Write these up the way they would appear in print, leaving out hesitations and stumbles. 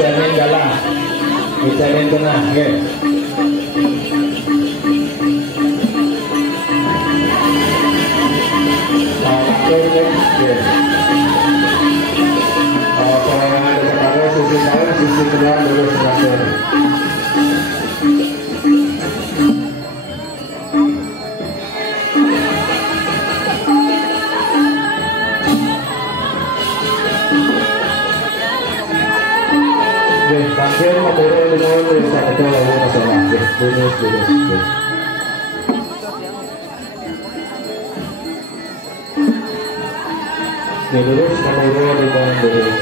Icanin jalan, Icanin tengah, oke. Oke. Kalau yang ada kepada sisi kanan, sisi kedua lurus terakhir. Terakhir motornya dulu bisa kita lalu masalah lurus. Lurus motornya lurus.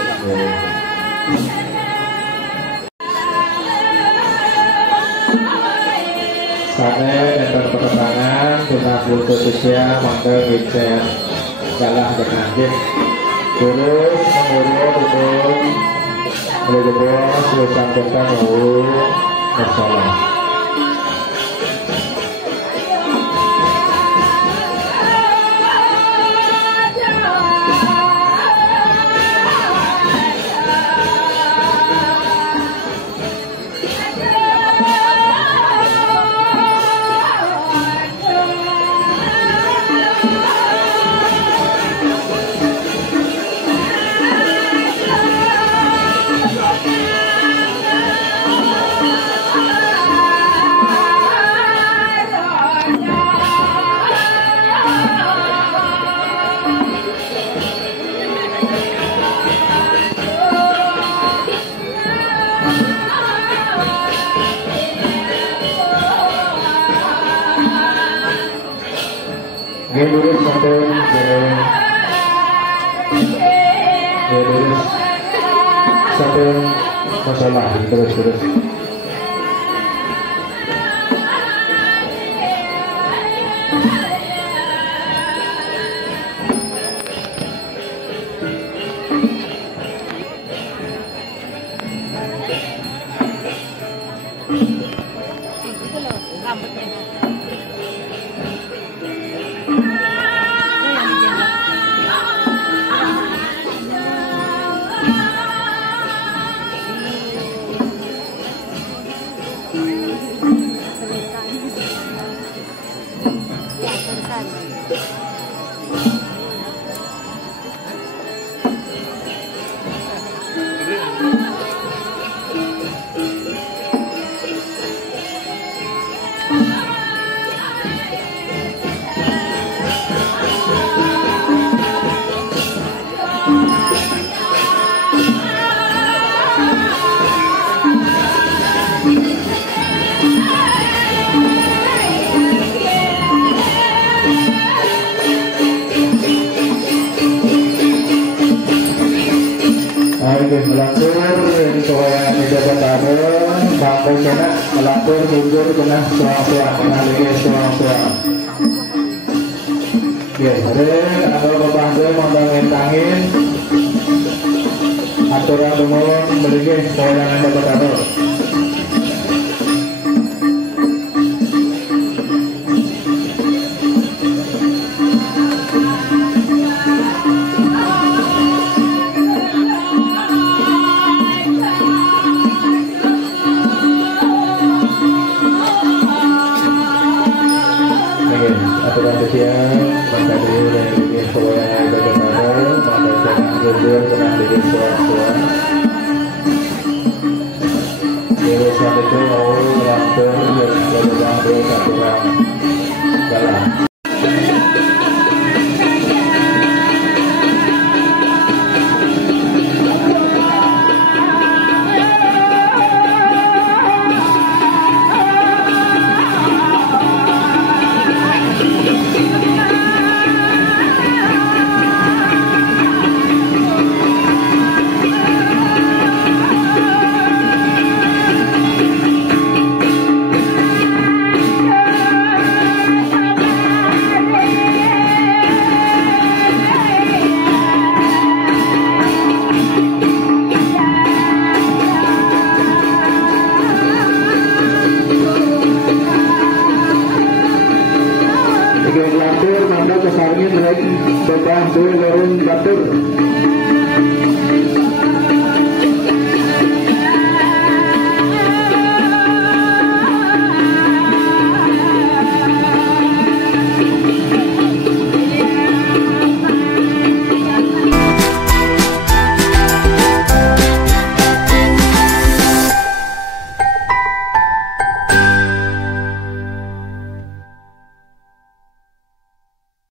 Sana dan pertentangan tunas lututnya mangga ngecek galah dengan lurus motornya Bergerak selesai kita mau masalah. Lurus sampai lurus sampai masalah terus. Melapor di kawayan tidak bertarung, bangku kena melapor mundur kena suang-suang, suang-suang. Ya, ada beberapa mandangin tangin, aturan umum beri kawayan tidak bertarung. Siang, maka diri dari kawayan yang bergetar, maka jangan mundur kena diri suang-suang. Jadi saat itu mau langsung berjalan satu orang jalan.